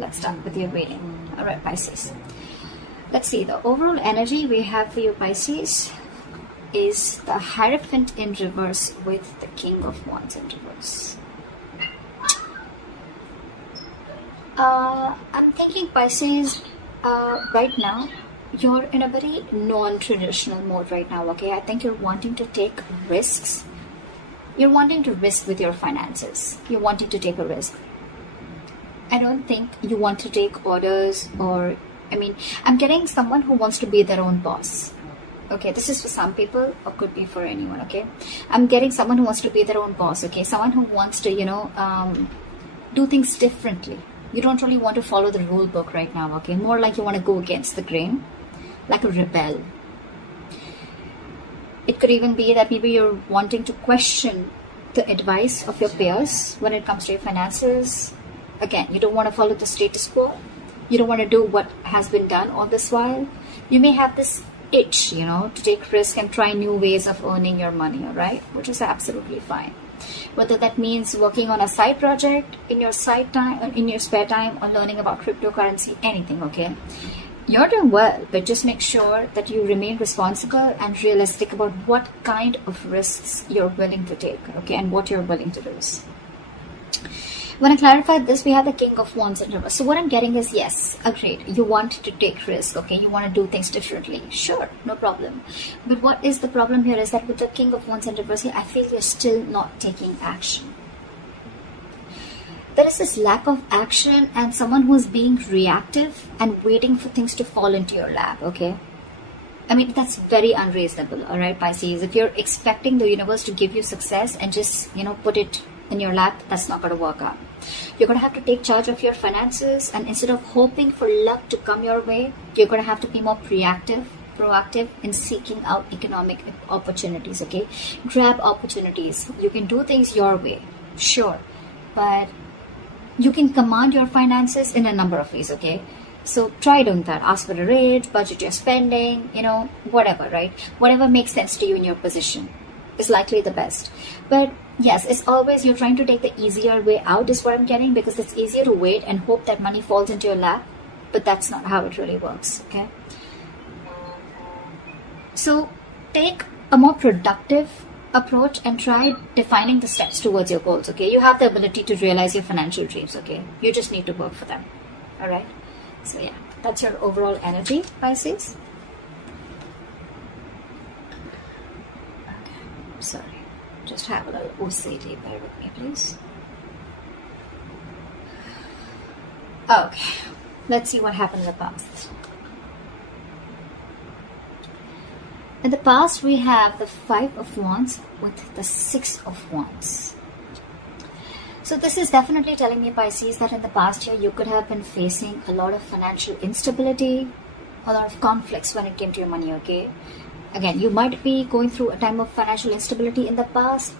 let's start with your reading. All right, Pisces. Let's see, the overall energy we have for you, Pisces, is the Hierophant in reverse with the King of Wands in reverse. I'm thinking, Pisces, right now, you're in a very non-traditional mode right now, okay? I think you're wanting to take risks. You're wanting to risk with your finances. You're wanting to take a risk. I don't think you want to take orders or, I'm getting someone who wants to be their own boss. Okay, this is for some people or could be for anyone, okay? I'm getting someone who wants to be their own boss, okay? Someone who wants to, do things differently. You don't really want to follow the rule book right now, okay? More like you want to go against the grain, like a rebel. It could even be that maybe you're wanting to question the advice of your peers when it comes to your finances. Again, you don't want to follow the status quo. You don't want to do what has been done all this while. You may have this itch, to take risk and try new ways of earning your money, all right? Which is absolutely fine. Whether that means working on a side project in your side time, in your spare time, or learning about cryptocurrency, anything, okay? You're doing well, but just make sure that you remain responsible and realistic about what kind of risks you're willing to take, okay, and what you're willing to lose. When I clarified this, we have the King of Wands in reverse. So what I'm getting is, yes, agreed. You want to take risk, okay? You want to do things differently. Sure, no problem. But what is the problem here is that with the King of Wands in reverse here, I feel you're still not taking action. There is this lack of action and someone who is being reactive and waiting for things to fall into your lap, okay? That's very unreasonable, all right, Pisces? If you're expecting the universe to give you success and just, put it in your lap, that's not going to work out. You're going to have to take charge of your finances, and instead of hoping for luck to come your way, you're going to have to be more proactive in seeking out economic opportunities, okay? Grab opportunities. You can do things your way, sure, but you can command your finances in a number of ways, okay? So try doing that. Ask for a rate, budget your spending, whatever, right? Whatever makes sense to you in your position is likely the best. But yes, it's always you're trying to take the easier way out is what I'm getting, because it's easier to wait and hope that money falls into your lap, but that's not how it really works, okay? So take a more productive approach and try defining the steps towards your goals, okay? You have the ability to realize your financial dreams, okay? You just need to work for them, all right? So yeah, that's your overall energy, Pisces. Okay, sorry. Just have a little OCD, bear with me, please. Okay, let's see what happened in the past. In the past, we have the Five of Wands with the Six of Wands. So this is definitely telling me, Pisces, that in the past year, you could have been facing a lot of financial instability, a lot of conflicts when it came to your money, okay? Again, you might be going through a time of financial instability in the past.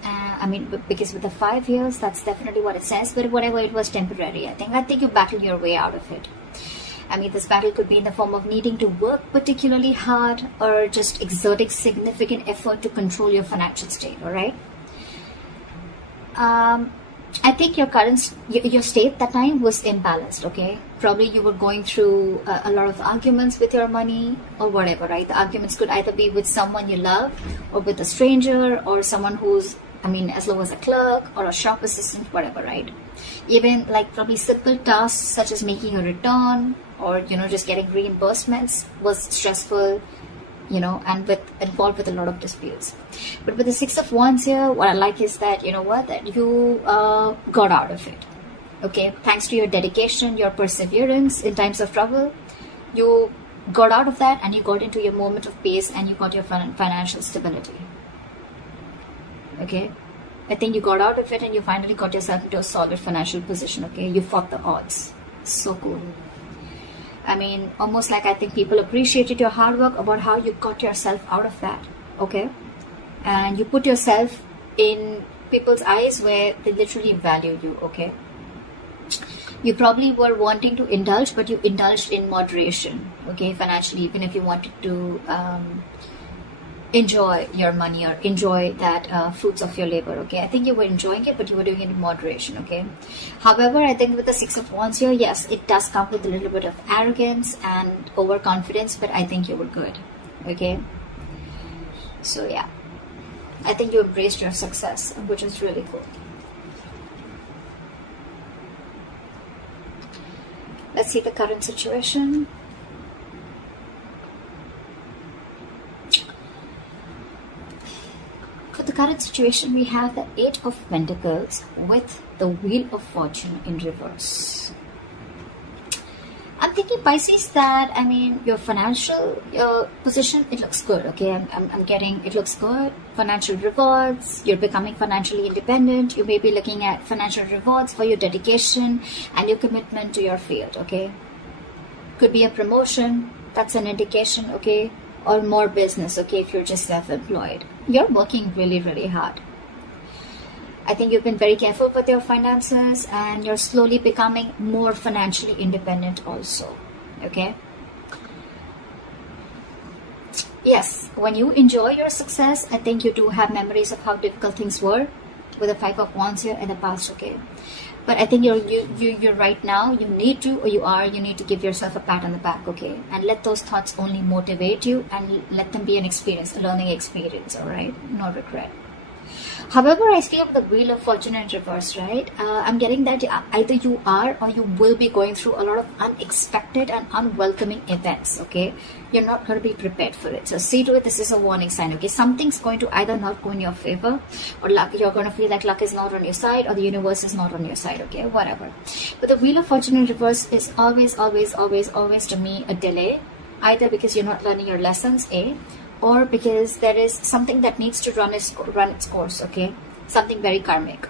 Because with the 5 years, that's definitely what it says. But whatever, it was temporary, I think you battled your way out of it. This battle could be in the form of needing to work particularly hard or just exerting significant effort to control your financial state, all right? I think your state that time was imbalanced, okay? Probably you were going through a lot of arguments with your money or whatever, right? The arguments could either be with someone you love or with a stranger or someone who's, as low as a clerk or a shop assistant, whatever, right? Even like probably simple tasks such as making a return or, just getting reimbursements was stressful, and involved with a lot of disputes. But with the Six of Wands here, what I like is that, that you got out of it. Okay, thanks to your dedication, your perseverance in times of trouble, you got out of that and you got into your moment of peace and you got your financial stability. Okay, I think you got out of it and you finally got yourself into a solid financial position. Okay, you fought the odds. So cool. Almost like I think people appreciated your hard work about how you got yourself out of that. Okay, and you put yourself in people's eyes where they literally value you. Okay, you probably were wanting to indulge, but you indulged in moderation, okay, financially, even if you wanted to enjoy your money or enjoy that fruits of your labor. Okay, I think you were enjoying it, but you were doing it in moderation. Okay, however, I think with the Six of Wands here, yes, it does come with a little bit of arrogance and overconfidence, but I think you were good. Okay, so yeah, I think you embraced your success, which is really cool. Let's see the current situation. For the current situation, we have the Eight of Pentacles with the Wheel of Fortune in reverse. I'm thinking, Pisces, that, I mean, your financial position, it looks good, okay? I'm getting, it looks good. Financial rewards, you're becoming financially independent. You may be looking at financial rewards for your dedication and your commitment to your field, okay? Could be a promotion, that's an indication, okay? Or more business, okay, if you're just self-employed. You're working really, really hard. I think you've been very careful with your finances and you're slowly becoming more financially independent also, okay? Yes, when you enjoy your success, I think you do have memories of how difficult things were with the Five of Wands here in the past, okay? But I think you're right now, you need to, or you need to give yourself a pat on the back, okay? And let those thoughts only motivate you and let them be an experience, a learning experience, all right? No regret. However, I feel the Wheel of Fortune in reverse, right? I'm getting that either you are or you will be going through a lot of unexpected and unwelcoming events, okay? You're not going to be prepared for it. So see to it, this is a warning sign, okay? Something's going to either not go in your favor, or luck, you're going to feel like luck is not on your side, or the universe is not on your side, okay? Whatever. But the Wheel of Fortune in reverse is always to me a delay, either because you're not learning your lessons, A, or because there is something that needs to run its course, okay? Something very karmic.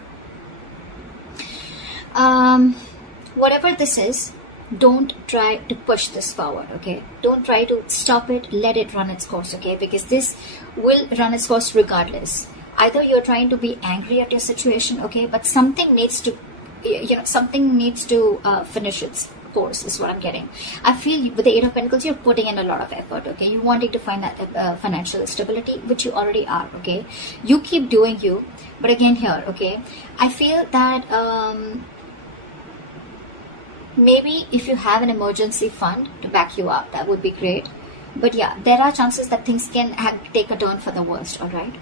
Whatever this is, don't try to push this forward, okay? Don't try to stop it, let it run its course, okay? Because this will run its course regardless. Either you're trying to be angry at your situation, okay? But something needs to, something needs to finish its course is what I'm getting. I feel with the Eight of Pentacles, you're putting in a lot of effort, okay? You're wanting to find that financial stability, which you already are, okay? You keep doing you, but again here, okay? I feel that maybe if you have an emergency fund to back you up, that would be great. But yeah, there are chances that things can take a turn for the worst, all right?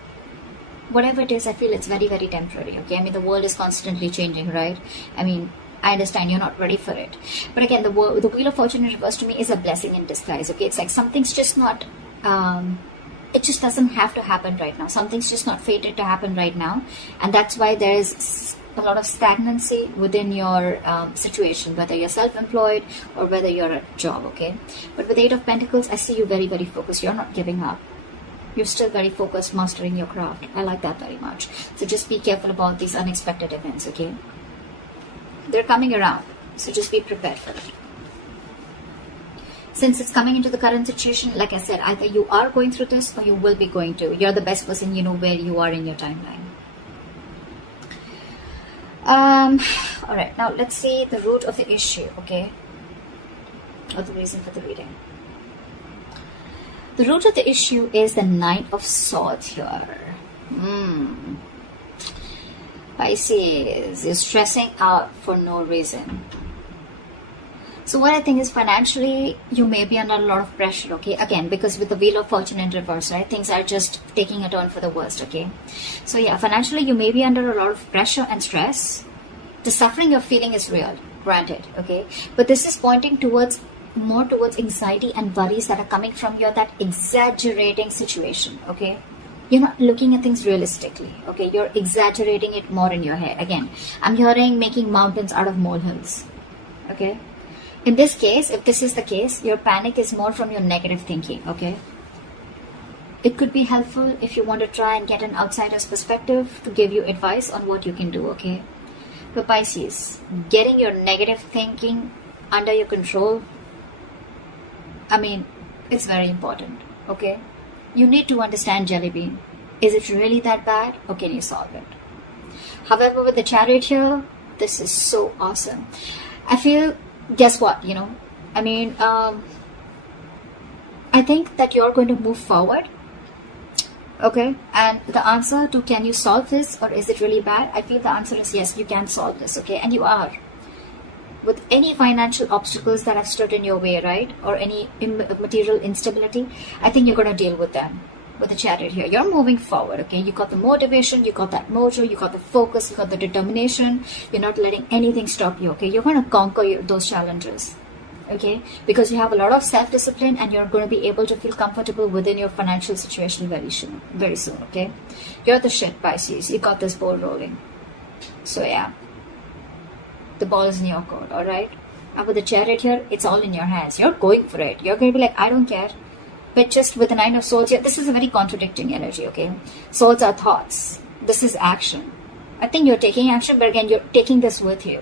Whatever it is, I feel it's very, very temporary, okay? I mean, the world is constantly changing, right? I mean, I understand you're not ready for it. But again, the Wheel of Fortune in reverse to me is a blessing in disguise, okay? It's like something's just not, it just doesn't have to happen right now. Something's just not fated to happen right now. And that's why there's a lot of stagnancy within your situation, whether you're self-employed or whether you're at a job, okay? But with Eight of Pentacles, I see you very, very focused. You're not giving up. You're still very focused, mastering your craft. I like that very much. So just be careful about these unexpected events, okay? They're coming around, so just be prepared for it. Since it's coming into the current situation, like I said, either you are going through this or you will be going to. You're the best person, you know where you are in your timeline. All right, now let's see the root of the issue, okay? Or the reason for the reading. The root of the issue is the Knight of Swords here. Pisces is stressing out for no reason. So what I think is financially, you may be under a lot of pressure, okay? Again, because with the Wheel of Fortune in reverse, right? Things are just taking a turn for the worst, okay? So yeah, financially, you may be under a lot of pressure and stress. The suffering you're feeling is real, granted, okay? But this is pointing towards, more towards anxiety and worries that are coming from that exaggerating situation, okay? You're not looking at things realistically, okay? You're exaggerating it more in your head. Again, I'm hearing making mountains out of molehills, okay? In this case, if this is the case, your panic is more from your negative thinking, okay? It could be helpful if you want to try and get an outsider's perspective to give you advice on what you can do, okay? But Pisces, getting your negative thinking under your control, I mean, it's very important, okay? You need to understand, Jelly Bean. Is it really that bad, or can you solve it? However, with the Chariot here, this is so awesome. I feel, guess what, I mean, I think that you're going to move forward Okay, and the answer to can you solve this or is it really bad? I feel the answer is yes, you can solve this, okay, and you are. With any financial obstacles that have stood in your way, right, or any material instability, I think you're going to deal with them. With the Chariot here, you're moving forward, okay? You got the motivation, you got that mojo, you got the focus, you got the determination. You're not letting anything stop you, okay? You're going to conquer those challenges, okay? Because you have a lot of self-discipline and you're going to be able to feel comfortable within your financial situation very soon, okay? You're the shit, Pisces. You got this ball rolling. So yeah, the ball is in your court, all right? And with the Chariot here, it's all in your hands. You're going for it. You're going to be like, I don't care. But just with the Nine of Swords here, this is a very contradicting energy, okay? Swords are thoughts. This is action. I think you're taking action, but again, you're taking this with you.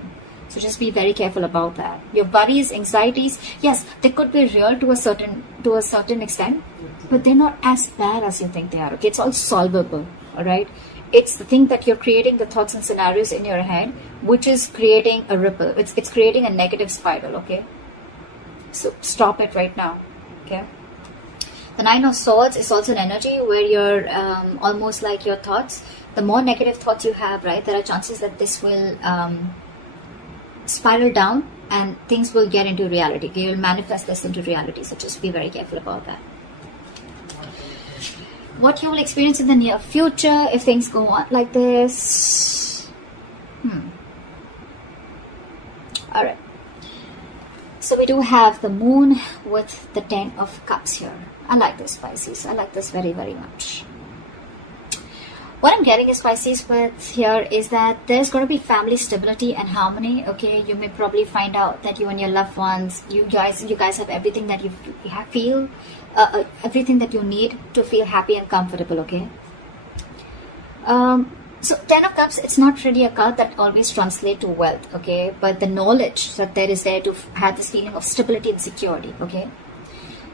So just be very careful about that. Your worries, anxieties, yes, they could be real to a certain extent, but they're not as bad as you think they are, okay? It's all solvable, all right? It's the thing that you're creating the thoughts and scenarios in your head, which is creating a ripple. It's creating a negative spiral, okay? So stop it right now, okay? The Nine of Swords is also an energy where you're almost like your thoughts. The more negative thoughts you have, right, there are chances that this will spiral down and things will get into reality. Okay? You'll manifest this into reality. So just be very careful about that. What you will experience in the near future if things go on like this. All right. So we do have the Moon with the 10 of Cups here. I like this, Pisces. I like this very, very much. What I'm getting is, Pisces, with here is that there's going to be family stability and harmony, okay? You may probably find out that you and your loved ones, you guys have everything that you feel, everything that you need to feel happy and comfortable, okay? So 10 of Cups, it's not really a card that always translates to wealth, okay? But the knowledge that there is there to have this feeling of stability and security, okay?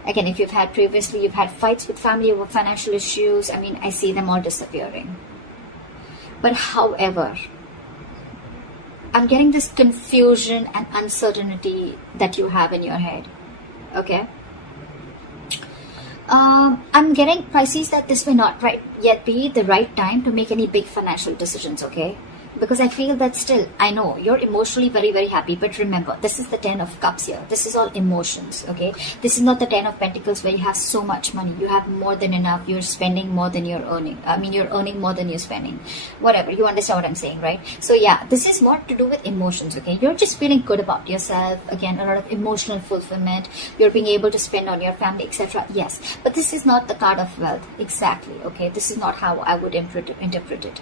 Again, if you've had fights with family over financial issues, I mean, I see them all disappearing. But however, I'm getting this confusion and uncertainty that you have in your head, okay? I'm getting, Pisces, that this may not yet be the right time to make any big financial decisions, okay? Because I feel that still, I know you're emotionally very, very happy, but remember, this is the 10 of Cups here. This is all emotions, okay? This is not the 10 of Pentacles where you have so much money. You have more than enough. You're spending more than you're earning. I mean, you're earning more than you're spending. Whatever, you understand what I'm saying, right? So yeah, this is more to do with emotions, okay? You're just feeling good about yourself. Again, a lot of emotional fulfillment. You're being able to spend on your family, etc. Yes, but this is not the card of wealth. Exactly, okay? This is not how I would interpret it.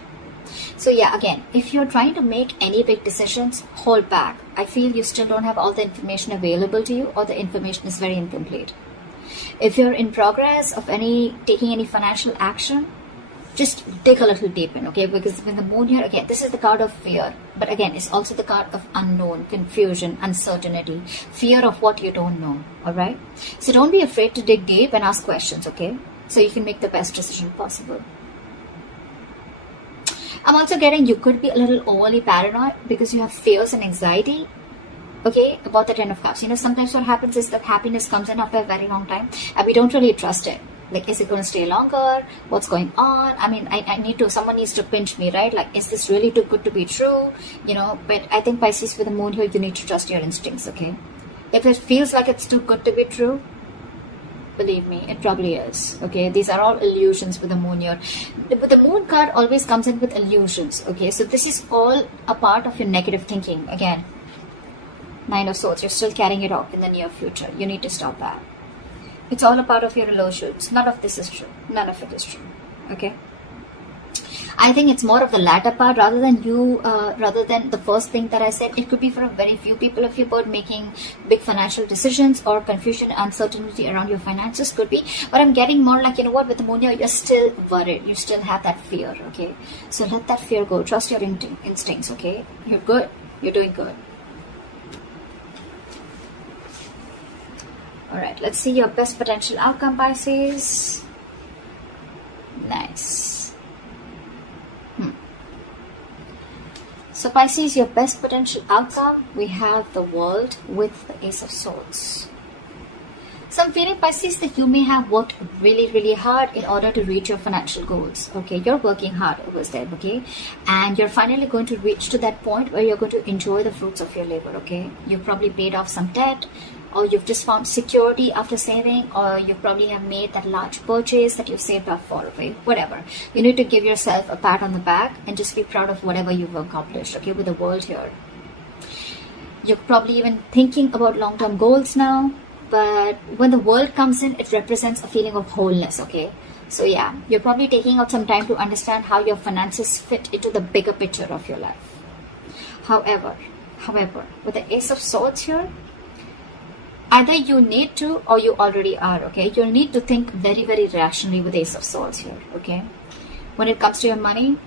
So yeah, again, if you're trying to make any big decisions, hold back. I feel you still don't have all the information available to you, or the information is very incomplete. If you're in progress of taking any financial action, just dig a little deep in, okay? Because when the Moon here, again, this is the card of fear, but again, it's also the card of unknown, confusion, uncertainty, fear of what you don't know, all right? So don't be afraid to dig deep and ask questions, okay? So you can make the best decision possible. I'm also getting you could be a little overly paranoid because you have fears and anxiety, okay, about the 10 of Cups. You know, sometimes what happens is that happiness comes in after a very long time and we don't really trust it. Like, is it going to stay longer? What's going on? I mean, someone needs to pinch me, right? Like, is this really too good to be true? You know, but I think, Pisces, with the Moon here, you need to trust your instincts, okay? If it feels like it's too good to be true, believe me, it probably is, okay? These are all illusions with the Moon here. But the Moon card always comes in with illusions, okay? So this is all a part of your negative thinking. Again, Nine of Swords, you're still carrying it off in the near future. You need to stop that. It's all a part of your illusions. None of this is true. None of it is true, okay? I think it's more of the latter part rather than the first thing that I said. It could be for a very few people of your birth making big financial decisions, or confusion, uncertainty around your finances could be. But I'm getting more like, you know what, with the Moon here, you're still worried. You still have that fear, okay? So let that fear go. Trust your instincts, okay? You're good. You're doing good. Alright, let's see your best potential outcome, Pisces. Nice. So Pisces, your best potential outcome, we have the World with the Ace of Swords. So I'm feeling, Pisces, that you may have worked really hard in order to reach your financial goals. Okay, you're working hard over there, okay, and you're finally going to reach to that point where you're going to enjoy the fruits of your labor. Okay, you've probably paid off some debt, or you've just found security after saving, or you probably have made that large purchase that you've saved up for. Okay, whatever, you need to give yourself a pat on the back and just be proud of whatever you've accomplished. Okay, with the world here, you're probably even thinking about long-term goals now. But when the world comes in, it represents a feeling of wholeness, okay? So yeah, you're probably taking out some time to understand how your finances fit into the bigger picture of your life. However, with the Ace of Swords here, either you need to or you already are, okay? You'll need to think very rationally with Ace of Swords here, okay? When it comes to your money,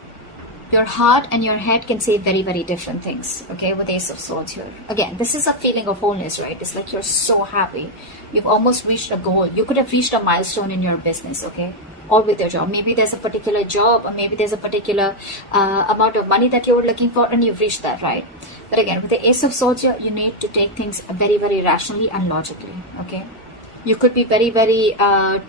your heart and your head can say very different things, okay, with Ace of Swords here. Again, this is a feeling of wholeness, right? It's like you're so happy. You've almost reached a goal. You could have reached a milestone in your business, okay, or with your job. Maybe there's a particular job, or maybe there's a particular amount of money that you were looking for, and you've reached that, right? But again, with the Ace of Swords here, you need to take things very rationally and logically, okay? You could be very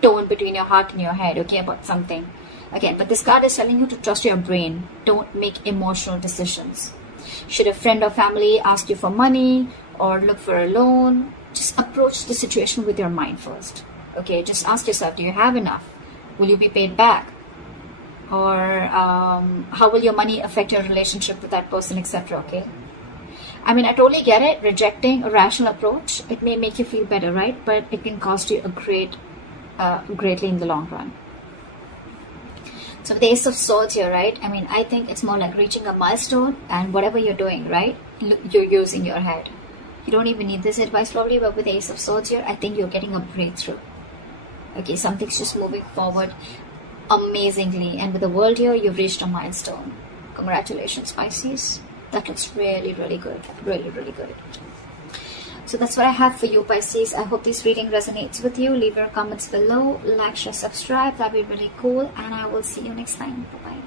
torn between your heart and your head, okay, about something. Again, but this card is telling you to trust your brain. Don't make emotional decisions. Should a friend or family ask you for money or look for a loan, just approach the situation with your mind first. Okay, just ask yourself, do you have enough? Will you be paid back? Or how will your money affect your relationship with that person, etc. Okay. I mean, I totally get it. Rejecting a rational approach, it may make you feel better, right? But it can cost you greatly in the long run. So with the Ace of Swords here, right? I mean, I think it's more like reaching a milestone, and whatever you're doing, right? You're using your head. You don't even need this advice probably, but with the Ace of Swords here, I think you're getting a breakthrough. Okay, something's just moving forward amazingly. And with the World here, you've reached a milestone. Congratulations, Pisces. That looks really good. Really good. So that's what I have for you, Pisces. I hope this reading resonates with you. Leave your comments below. Like, share, subscribe. That'd be really cool. And I will see you next time. Bye-bye.